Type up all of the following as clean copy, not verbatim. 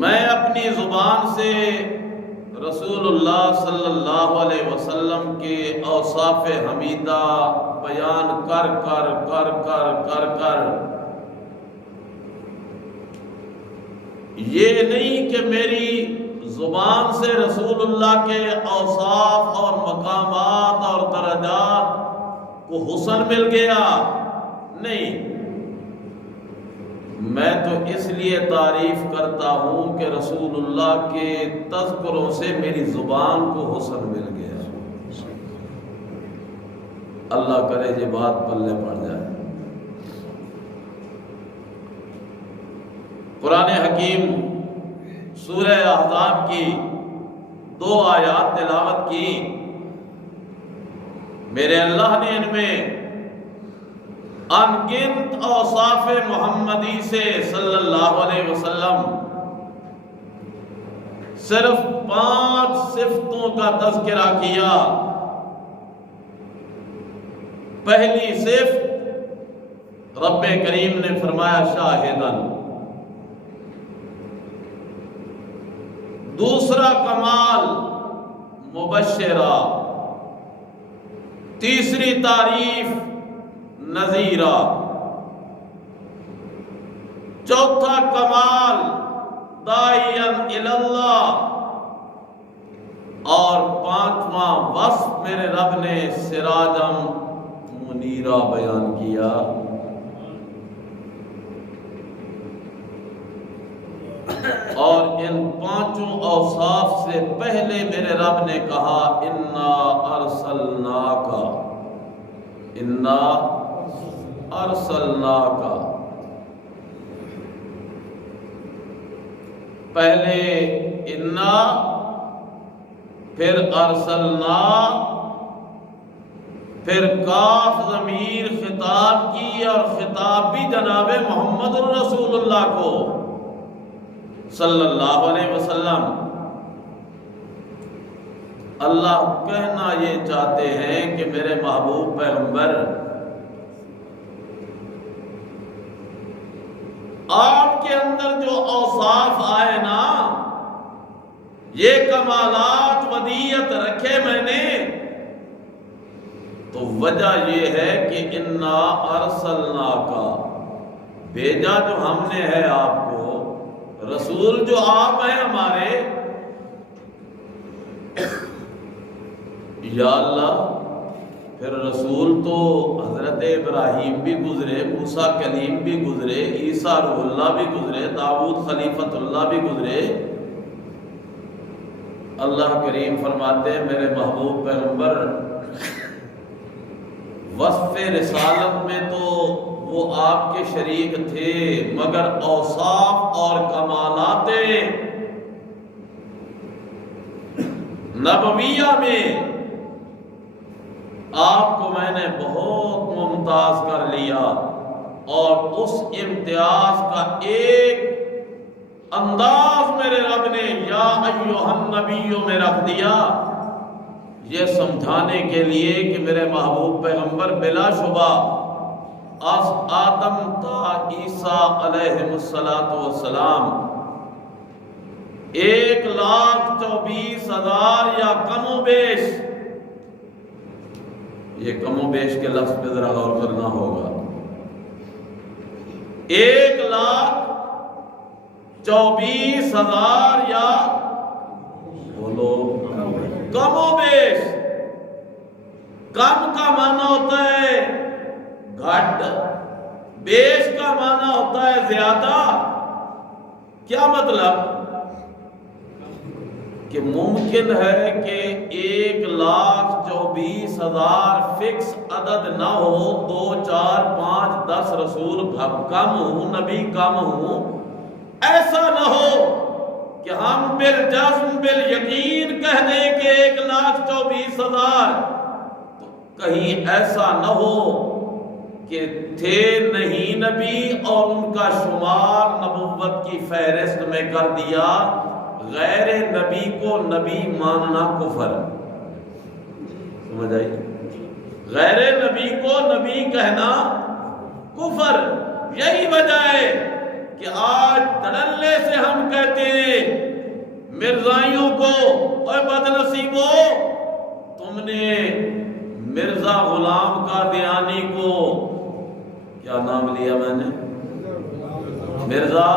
میں اپنی زبان سے رسول اللہ صلی اللہ علیہ وسلم کے اوصاف حمیدہ بیان کر کر یہ نہیں کہ میری زبان سے رسول اللہ کے اوصاف اور مقامات اور درجات کو حسن مل گیا، نہیں، میں تو اس لیے تعریف کرتا ہوں کہ رسول اللہ کے تذکروں سے میری زبان کو حسن مل گیا۔ اللہ کرے یہ بات پلے پڑ جائے۔ قرآن حکیم سورہ احزاب کی 2 آیات تلاوت کی، میرے اللہ نے ان میں ان گنت اوصاف محمدی سے صلی اللہ علیہ وسلم صرف 5 صفتوں کا تذکرہ کیا۔ پہلی صفت رب کریم نے فرمایا شاہدن، دوسرا کمال مبشرہ، تیسری تعریف نذیرہ، چوتھا کمال داعیاً اللہ، اور 5واں وصف میرے رب نے سراجم منیرہ بیان کیا۔ اور ان 5 اوصاف سے پہلے میرے رب نے کہا انا ارسلناک، پہلے انا، پھر ارسلنا، پھر کاف ضمیر خطاب کی، اور خطاب بھی جناب محمد الرسول اللہ کو صلی اللہ علیہ وسلم۔ اللہ کہنا یہ چاہتے ہیں کہ میرے محبوب پیغمبر، آپ کے اندر جو اوصاف آئے نا، یہ کمالات ودیت رکھے میں نے، تو وجہ یہ ہے کہ انا ارسلناک، بھیجا جو ہم نے ہے آپ کو، رسول جو آپ ہیں ہمارے۔ یا اللہ، پھر رسول تو حضرت ابراہیم بھی گزرے، موسیٰ کلیم بھی گزرے، عیسیٰ روح اللہ بھی گزرے، داؤد خلیفۃ اللہ بھی گزرے۔ اللہ کریم فرماتے ہیں میرے محبوب پیغمبر، وصف رسالت میں تو وہ آپ کے شریک تھے، مگر اوصاف اور کمالات نبویہ میں آپ کو میں نے بہت ممتاز کر لیا، اور اس امتیاز کا ایک انداز میرے رب نے یا ایھا النبی میں رکھ دیا، یہ سمجھانے کے لیے کہ میرے محبوب پیغمبر بلا شبہ از آدم تا عیسیٰ علیہ السلام 1,24,000 یا کم و بیش، یہ کم و بیش کے لفظ پہ ذرا غور کرنا ہوگا، 1,24,000 یا بولو کم و بیش۔ کم کا معنی ہوتا ہے گھٹ، بیش کا معنی ہوتا ہے زیادہ۔ کیا مطلب؟ کہ ممکن ہے کہ 1,24,000 فکس عدد نہ ہو، 2 4 5 10 رسول کم ہوں، نبی کم ہوں، ایسا نہ ہو کہ ہم بالجزم بالیقین کہہ دیں کہ 1,24,000، تو کہیں ایسا نہ ہو کہ تھے نہیں نبی اور ان کا شمار نبوت کی فہرست میں کر دیا۔ غیر نبی کو نبی ماننا کفر، سمجھ آئی؟ غیر نبی کو نبی کہنا کفر۔ یہی وجہ ہے کہ آج دھڑلے سے ہم کہتے ہیں مرزائیوں کو، اے بد نصیبو، تم نے مرزا غلام قادیانی کو کیا نام لیا میں نے؟ مرزا،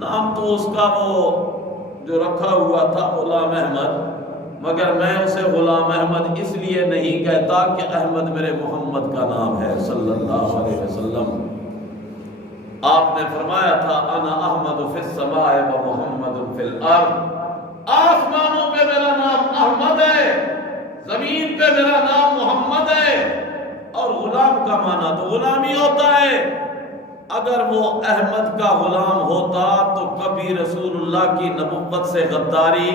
نام تو اس کا وہ جو رکھا ہوا تھا غلام احمد، مگر میں اسے غلام احمد اس لیے نہیں کہتا کہ احمد میرے محمد کا نام ہے صلی اللہ علیہ وسلم۔ آپ نے فرمایا تھا انا احمد فی السماء و محمد فی الارض، آسمانوں پہ میرا نام احمد ہے، زمین پہ میرا نام محمد ہے۔ اور غلام کا معنی تو غلامی ہوتا ہے، اگر وہ احمد کا غلام ہوتا تو کبھی رسول اللہ کی نبوت سے غداری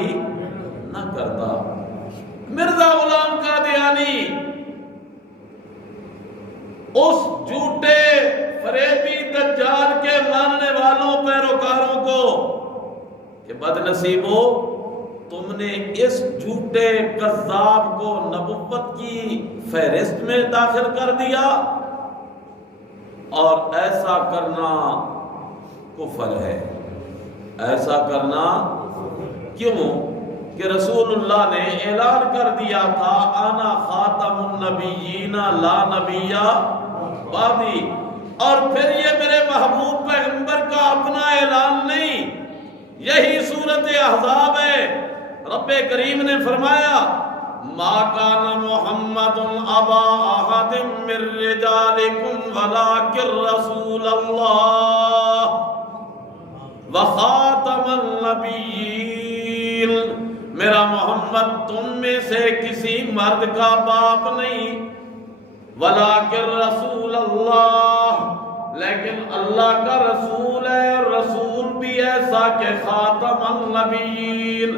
نہ کرتا۔ مرزا غلام قادیانی اس جھوٹے فریبی دجال کے ماننے والوں پیروکاروں کو کہ بد نصیبو، تم نے اس جھوٹے کذاب کو نبوت کی فہرست میں داخل کر دیا، اور ایسا کرنا کفر ہے۔ ایسا کرنا کیوں؟ کہ رسول اللہ نے اعلان کر دیا تھا انا خاتم النبیین لا نبی بعدی، اور پھر یہ میرے محبوب پیغمبر کا اپنا اعلان نہیں، یہی سورۃ احزاب ہے۔ رب کریم نے فرمایا ما کان محمد ابا احد من رجالکم ولکن رسول اللہ وخاتم النبیین، میرا محمد تم میں سے کسی مرد کا باپ نہیں، ولیکن رسول اللہ، لیکن اللہ کا رسول ہے، رسول بھی ایسا کہ خاتم النبیین،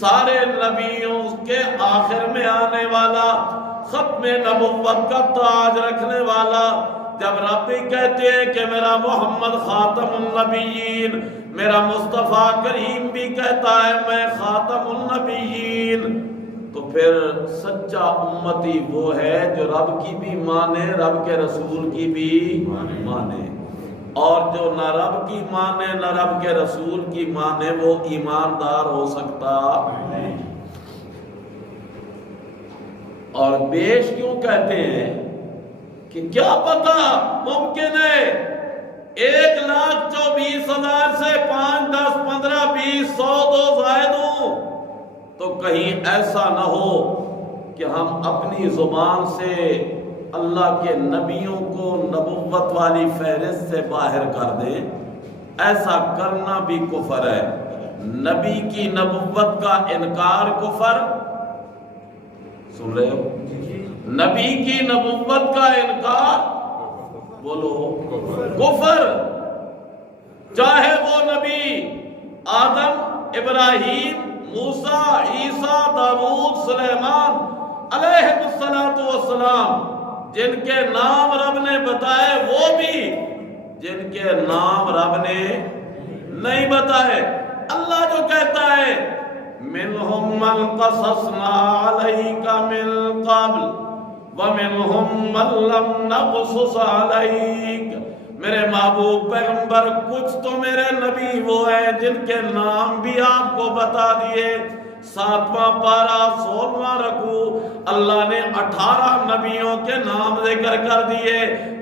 سارے نبیوں کے آخر میں آنے والا، ختم نبوت کا تاج رکھنے والا۔ جب رب بھی کہتے ہیں کہ میرا محمد خاتم النبیین، میرا مصطفیٰ کریم بھی کہتا ہے میں خاتم النبیین، تو پھر سچا امتی وہ ہے جو رب کی بھی مانے، رب کے رسول کی بھی مانے، اور جو نہ رب کی مانے نہ رب کے رسول کی مانے وہ ایماندار ہو سکتا نہیں۔ اور بیش کیوں کہتے ہیں کہ کیا پتا ممکن ہے 1,24,000 سے 5, 10, 15, 20, 100 دو زائد ہوں، تو کہیں ایسا نہ ہو کہ ہم اپنی زبان سے اللہ کے نبیوں کو نبوت والی فہرست سے باہر کر دیں۔ ایسا کرنا بھی کفر ہے۔ نبی کی نبوت کا انکار کفر، سن رہے ہو؟ نبی کی نبوت کا انکار بولو کفر، چاہے وہ نبی آدم، ابراہیم، موسیٰ، عیسیٰ، داؤد، سلیمان علیہ السلام، جن کے نام رب نے بتائے، وہ بھی جن کے نام رب نے نہیں بتائے۔ اللہ جو کہتا ہے منہم من قصصنا علیک من قبل ومنہم من لم نقصص علیک، میرے محبوب پیغمبر کچھ تو میرے نبی وہ ہیں جن کے نام بھی آپ کو بتا دیے۔ 7واں پارہ 16واں رکوع اللہ نے 18 نبیوں کے نام ذکر کر دیے۔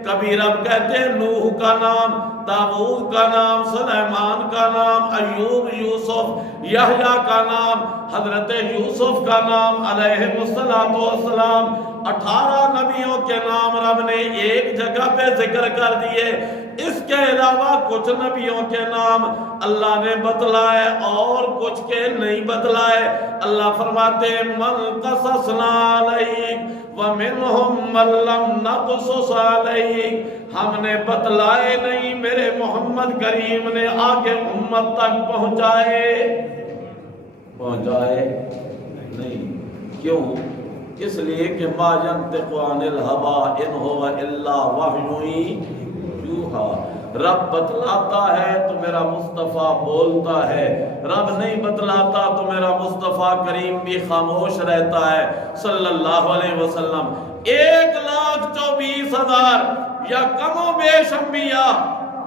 کبھی رب کہتے ہیں نوح کا نام، داؤد کا نام، سلیمان کا نام، ایوب، یوسف، یحییٰ کا نام، حضرت یوسف کا نام علیہ السلام۔ 18 نبیوں کے نام رب نے ایک جگہ پہ ذکر کر دیے۔ اس کے علاوہ کچھ نبیوں کے نام اللہ نے بتلائے اور کچھ کے نہیں بتلائے۔ اللہ فرماتے ہیں من قصصنا علیک ومنہم من لم نقصص علیک، ہم نے بتلائے نہیں، میرے محمد کریم نے آگے امت تک پہنچائے نہیں۔ کیوں؟ اس لیے کہ ما ینطق عن الہوی ان هو الا وحی یوحی، رب بتلاتا ہے تو میرا مصطفیٰ بولتا ہے، رب نہیں بتلاتا تو میرا مصطفیٰ کریم بھی خاموش رہتا ہے صلی اللہ علیہ وسلم۔ 1,24,000 یا کم و بیش انبیاء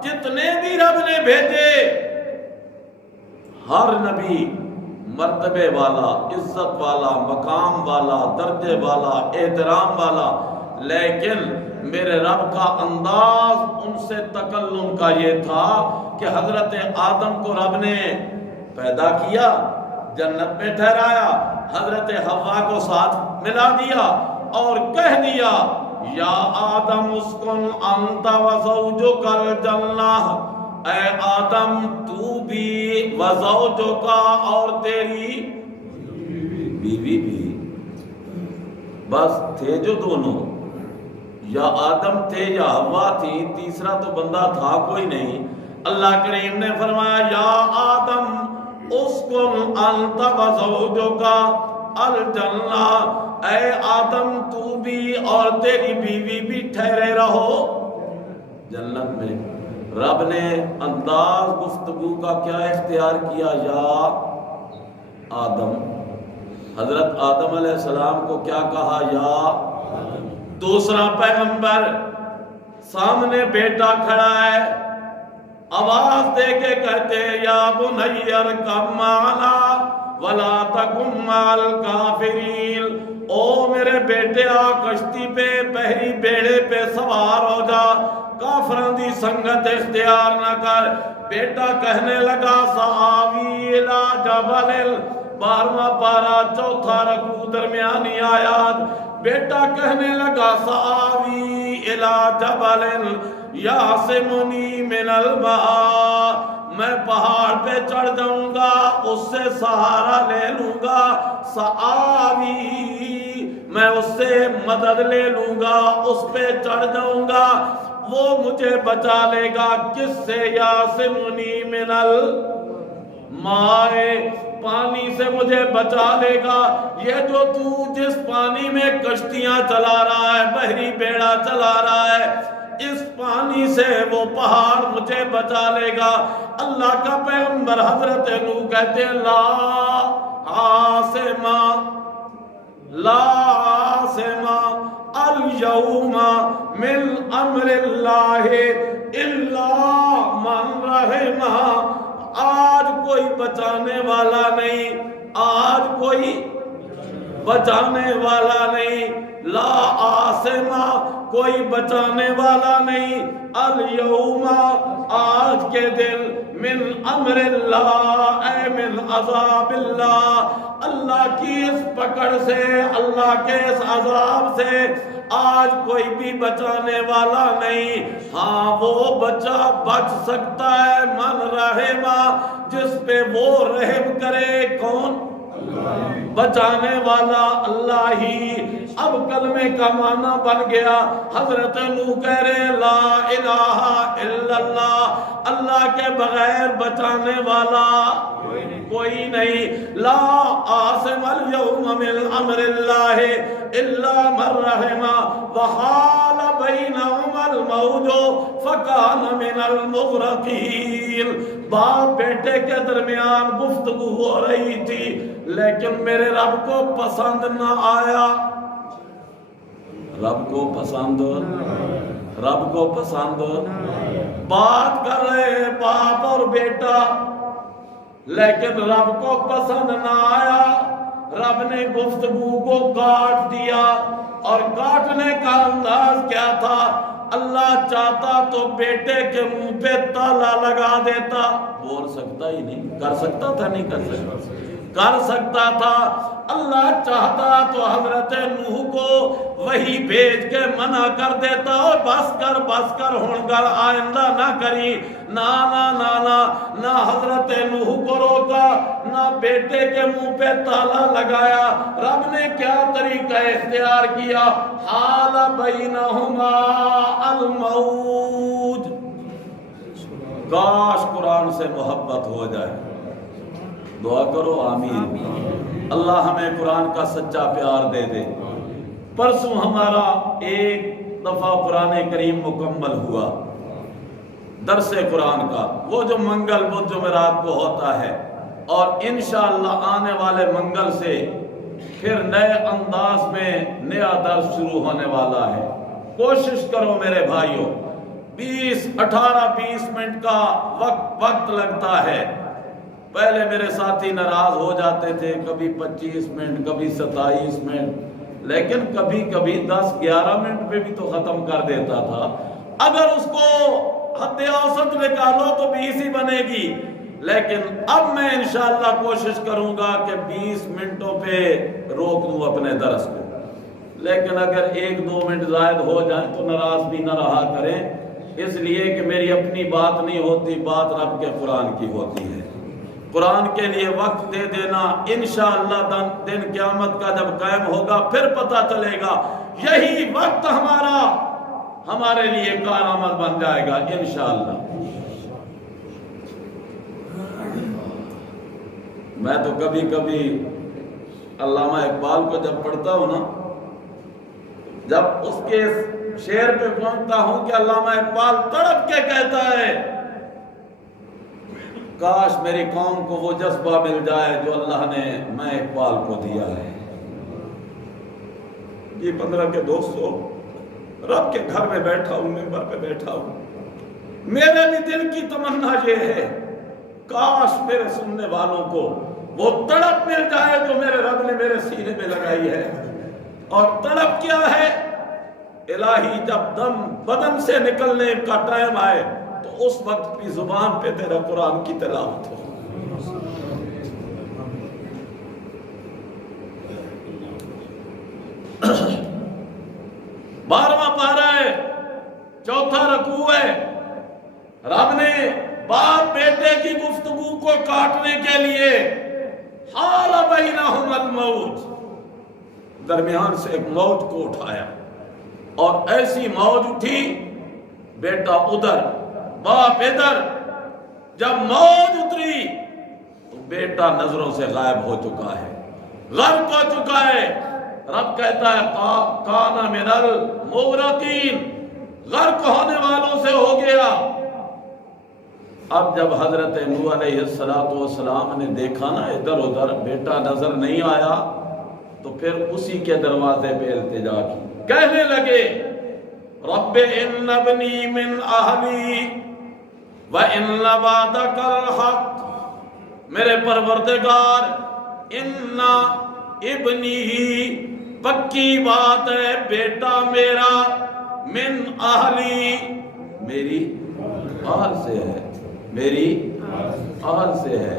جتنے بھی رب نے بھیجے، ہر نبی مرتبے والا، عزت والا، مقام والا، درجے والا، احترام والا، لیکن میرے رب کا انداز ان سے تکلم کا یہ تھا کہ حضرت آدم کو رب نے پیدا کیا، جنت میں ٹھہرایا، حضرت حوا کو ساتھ ملا دیا اور کہہ دیا یا آدم اسکن انت وزوجک الجنہ، اے آدم تو بھی وزوجک اور تیری بیوی بھی، بس تھے جو دونوں، یا آدم تھے یا حوا تھی، تیسرا تو بندہ تھا کوئی نہیں۔ اللہ کریم نے فرمایا یا آدم اسکن انت وزوجک الجنہ، اے آدم تو بھی اور تیری بیوی بھی ٹھہرے رہو جنت میں۔ رب نے انداز گفتگو کا کیا اختیار کیا؟ یا آدم، حضرت آدم علیہ السلام کو کیا کہا؟ یا آدم۔ دوسرا پیغمبر سامنے بیٹا کھڑا ہے، آواز دے کے کہتے یا بنی ارکب معنا ولا تکن مع الکافرین، او میرے بیٹے آ کشتی پہ، بحری بیڑے پہ سوار ہو جا، کافران دی سنگت اختیار نہ کر۔ بیٹا کہنے لگا سآوی الی جبل، 12واں پارہ 4تھا رکوع درمیانی آیات، بیٹا کہنے لگا سآوی الی جبل یعصمنی من الماء، میں پہاڑ پہ چڑھ جاؤں گا، اس سے سہارا لے لوں گا، سآوی میں اس سے مدد لے لوں گا، اس پہ چڑھ جاؤں گا، وہ مجھے بچا لے گا۔ کس سے؟ یعصمنی من الماء، پانی سے مجھے بچا لے گا۔ یہ جو تو جس پانی میں کشتیاں چلا رہا ہے، بحری بیڑا چلا رہا ہے، اس پانی سے وہ پہاڑ مجھے بچا لے گا۔ اللہ کا پیغمبر حضرت نوح کہتے ہیں لا عاصم اليوم من امر اللہ الا من رحم، آج کوئی بچانے والا نہیں، آج کوئی بچانے والا نہیں، لا عاصم کوئی بچانے والا نہیں، الیوم آج کے دن، من امر اللہ اے من عذاب اللہ، اللہ کی اس پکڑ سے، اللہ کے اس عذاب سے آج کوئی بھی بچانے والا نہیں۔ ہاں وہ بچہ بچ سکتا ہے من رحمہ، جس پہ وہ رحم کرے، کون؟ بچانے والا اللہ ہی۔ اب کلمے کا معنی بن گیا، حضرت نوح کہہ رہے لا الہ الا اللہ، اللہ کے بغیر بچانے والا کوئی نہیں، لا عاصم اليوم من امر اللہ الا من رحم وحال بینہم الموج فکان من المغرقین۔ باپ بیٹے کے درمیان گفتگو ہو رہی تھی، لیکن میرے رب کو پسند نہ آیا، رب کو پسند، رب کو پسند، بات کر رہے باپ اور بیٹا، لیکن رب کو پسند نہ آیا۔ رب نے گفتگو کو کاٹ دیا، اور کاٹنے کا انداز کیا تھا؟ اللہ چاہتا تو بیٹے کے منہ پہ تالا لگا دیتا، بول سکتا ہی نہیں، کر سکتا تھا؟ نہیں کر سکتا، کر سکتا تھا۔ اللہ چاہتا تو حضرت نوح کو وہی بھیج کے منع کر دیتا، اور بس کر ہون گل آئندہ نہ کری، نہ نہ حضرت نوح کو روکا، نہ بیٹے کے منہ پہ تالا لگایا۔ رب نے کیا طریقہ اختیار کیا؟ حال بینہما الموج۔ کاش قرآن سے محبت ہو جائے، دعا کرو آمین۔ اللہ ہمیں قرآن کا سچا پیار دے دے۔ پرسوں ہمارا ایک دفعہ قرآن کریم مکمل ہوا، درس قرآن کا، وہ جو منگل بدھ جمعرات کو ہوتا ہے، اور انشاءاللہ آنے والے منگل سے پھر نئے انداز میں نیا درس شروع ہونے والا ہے۔ کوشش کرو میرے بھائیوں، 18-20 منٹ کا وقت لگتا ہے، پہلے میرے ساتھی ناراض ہو جاتے تھے، کبھی 25 منٹ، کبھی 27 منٹ، لیکن کبھی کبھی 10-11 منٹ پہ بھی تو ختم کر دیتا تھا۔ اگر اس کو حد اوسط نکالو تو 20 ہی بنے گی، لیکن اب میں انشاءاللہ کوشش کروں گا کہ 20 منٹوں پہ روک دوں اپنے درس کو، لیکن اگر 1-2 منٹ زائد ہو جائیں تو ناراض بھی نہ رہا کریں، اس لیے کہ میری اپنی بات نہیں ہوتی، بات رب کے قرآن کی ہوتی ہے۔ قرآن کے لیے وقت دے دینا، انشاءاللہ دن قیامت کا جب قائم ہوگا پھر پتہ چلے گا، یہی وقت ہمارے لیے کارآمد بن جائے گا انشاءاللہ۔ میں تو کبھی کبھی علامہ اقبال کو جب پڑھتا ہوں نا، جب اس کے شعر پہ پہنچتا ہوں کہ علامہ اقبال تڑپ کے کہتا ہے، کاش میری قوم کو وہ جذبہ مل جائے جو اللہ نے میں اقبال کو دیا ہے۔ یہ 15 کے دوستو، رب کے گھر میں بیٹھا ہوں، منبر پہ بیٹھا ہوں، میرے بھی دل کی تمنا یہ ہے، کاش میرے سننے والوں کو وہ تڑپ مل جائے جو میرے رب نے میرے سینے میں لگائی ہے۔ اور تڑپ کیا ہے؟ الہی جب دم بدن سے نکلنے کا ٹائم آئے تو اس وقت بھی زبان پہ تیرا قرآن کی تلاوت ہو۔ بارہواں پارہ ہے، چوتھا رکوع ہے۔ رب نے باپ بیٹے کی گفتگو کو کاٹنے کے لیے حال بینہم الموج، درمیان سے ایک موج کو اٹھایا، اور ایسی موج اٹھی، بیٹا ادھر باپ ادھر۔ جب موج اتری تو بیٹا نظروں سے غائب ہو چکا ہے، غرق ہو چکا ہے۔ رب کہتا ہے کان من المغرقین، غرق ہونے والوں سے ہو گیا۔ اب جب حضرت نوح علیہ السلام نے دیکھا نا ادھر ادھر بیٹا نظر نہیں آیا، تو پھر اسی کے دروازے پہ التجا کی، کہنے لگے رب ان ابنی من اہلی وان وعدک الحق، میرے پروردگار ان ابنی، پکی بات ہے بیٹا میرا، من اہلی، میری آل سے ہے، میری آل سے ہے،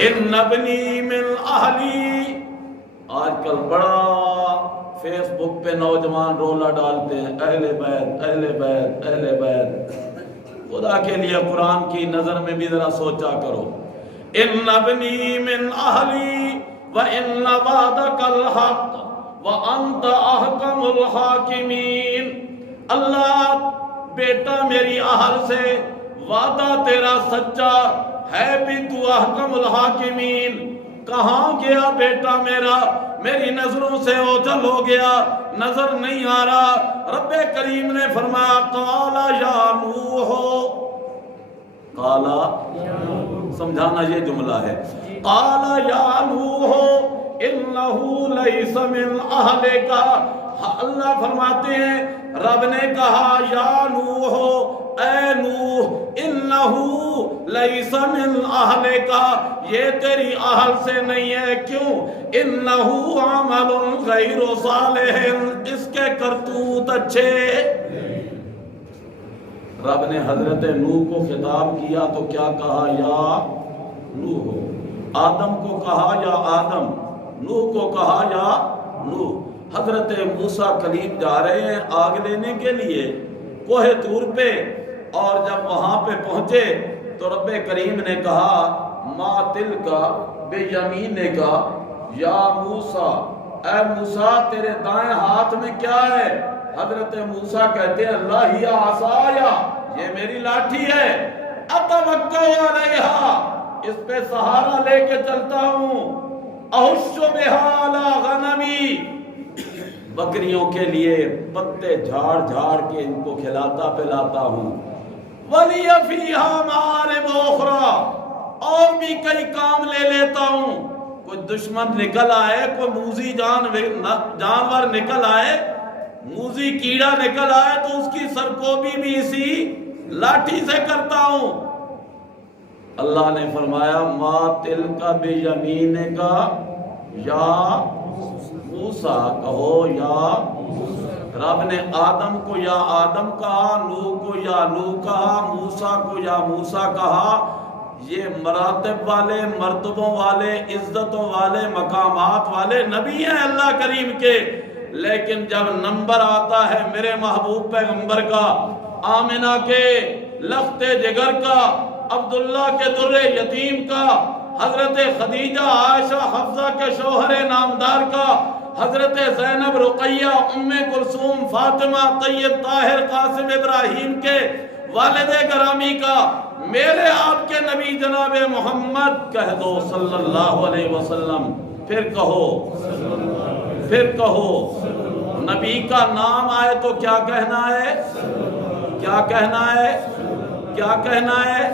ان ابنی من اہلی۔ آج کل بڑا فیس بک پہ نوجوان رولا ڈالتے ہیں، اہل بیت اہل بیت اہل بیت۔ خدا کے لیے قرآن کی نظر میں بھی ذرا سوچا کرو۔ ان ابنی من اہلی وان وعدک الحق وانت احکم الحاکمین، اللہ بیٹا میری اہل سے، وعدہ تیرا سچا ہے بھی تو احکم الحاکمین۔ کہاں گیا بیٹا میرا؟ میری نظروں سے اوجھل ہو گیا، نظر نہیں آ رہا۔ رب کریم نے فرمایا قال یا نوح، قالا سمجھانا یہ جملہ ہے، قال یا نوح انہو لیس من اہلک۔ اللہ فرماتے ہیں رب نے کہا یا نوح، اے نوح، انہو لیس من اہلک، یہ تیری اہل سے نہیں ہے۔ کیوں؟ انہو عمل غیر صالح، اس کے کرتوت اچھے۔ رب نے حضرت نوح کو خطاب کیا تو کیا کہا؟ یا نوح۔ آدم کو کہا یا آدم، نوح کو کہا یا نوح۔ حضرت موسیٰ کلیم جا رہے ہیں آگ لینے کے لیے کوہ طور پہ، اور جب وہاں پہ پہنچے تو رب کریم نے کہا ما تلک بیمینک یا موسیٰ، اے موسیٰ تیرے دائیں ہاتھ میں کیا ہے؟ حضرت موسیٰ کہتے ہیں اللہ ہی عصایا، یہ میری لاٹھی ہے، اتوکل علیہا، اس پہ سہارا لے کے چلتا ہوں، احش بہا علی غنمی، بکریوں کے لیے پتے جھاڑ جھاڑ کے ان کو کھلاتا پلاتا ہوں، ولی فیہا معارب اخری، اور بھی کئی کام لے لیتا ہوں۔ کوئی دشمن نکل آئے، کوئی موذی جانور نکل آئے، موذی کیڑا نکل آئے تو اس کی سرکوبی بھی اسی لاٹھی سے کرتا ہوں۔ اللہ نے فرمایا ما تلک بیمینک یا موسیٰ، کہو یا رب نے آدم کو یا آدم کہا، نوح کو یا نوح کہا، موسیٰ کو یا موسیٰ کہا۔ یہ مراتب والے، مرتبوں والے، عزتوں والے، مقامات والے نبی ہیں اللہ کریم کے، لیکن جب نمبر آتا ہے میرے محبوب پیغمبر کا، آمنہ کے لخت جگر کا، عبداللہ کے در یتیم کا، حضرت خدیجہ عائشہ حفصہ کے شوہر نامدار کا، حضرت زینب رقیہ ام کلثوم فاطمہ طیب طاہر قاسم ابراہیم کے والد گرامی کا، میرے آپ کے نبی جناب محمد کہہ دو صلی اللہ علیہ وسلم، پھر کہو نبی کا نام آئے تو کیا کہنا ہے؟ کیا کہنا ہے؟ کیا کہنا ہے؟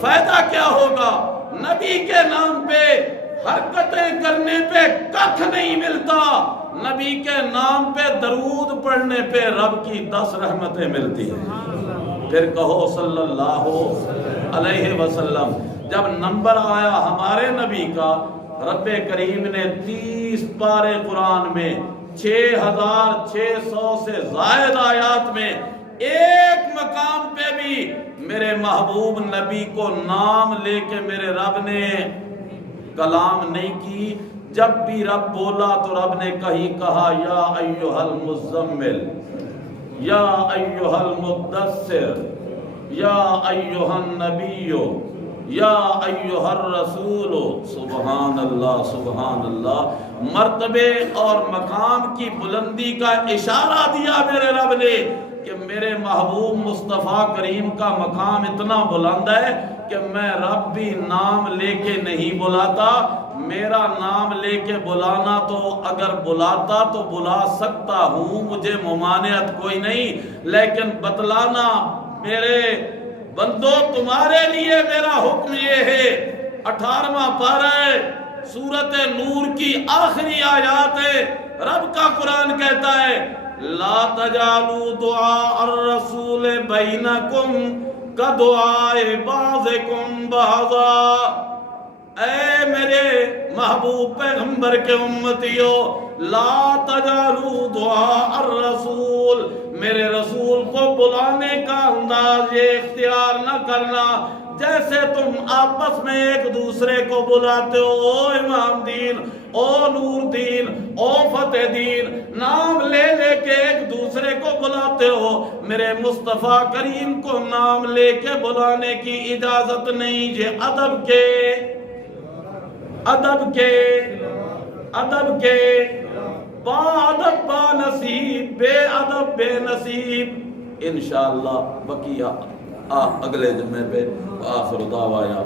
فائدہ کیا ہوگا؟ نبی کے نام پہ حرکتیں کرنے پہ کچھ نہیں ملتا، نبی کے نام پہ درود پڑھنے پہ رب کی 10 رحمتیں ملتی ہیں۔ پھر کہو صلی اللہ علیہ وسلم۔ جب نمبر آیا ہمارے نبی کا، رب کریم نے 30 پارے قرآن میں 6600 سے زائد آیات میں ایک مقام پہ بھی میرے محبوب نبی کو نام لے کے میرے رب نے کلام نہیں کی۔ جب بھی رب بولا تو رب نے کہیں کہا یا ایھا المزمل، یا ایھا المدثر، یا ایھا النبی، یا ایھا الرسول۔ سبحان اللہ سبحان اللہ، مرتبے اور مقام کی بلندی کا اشارہ دیا میرے رب نے کہ میرے محبوب مصطفیٰ کریم کا مقام اتنا بلند ہے کہ میں رب بھی نام لے کے نہیں بلاتا، میرا نام لے کے بلانا تو اگر بلاتا تو بلا سکتا ہوں، مجھے ممانعت کوئی نہیں، لیکن بتلانا میرے بندو تمہارے لیے میرا حکم یہ ہے۔ 18واں پارہ سورۃ نور کی آخری آیات ہے، رب کا قرآن کہتا ہے لا تجعلوا دعاء الرسول بینکم کدعاء بعضکم بعضا۔ اے میرے محبوب پیغمبر کے امتیو، لا تجعلوا دعاء الرسول، میرے رسول کو بلانے کا انداز یہ اختیار نہ کرنا جیسے تم آپس میں ایک دوسرے کو بلاتے ہو، او امام دین، او نور دین، او فتح دین، نام لے لے کے ایک دوسرے کو بلاتے ہو۔ میرے مصطفیٰ کریم کو نام لے کے بلانے کی اجازت نہیں، یہ ادب کے با ادب با نصیب، بے ادب بے نصیب۔ انشاءاللہ بقیہ اگلے جمعے پہ آخر دعوایا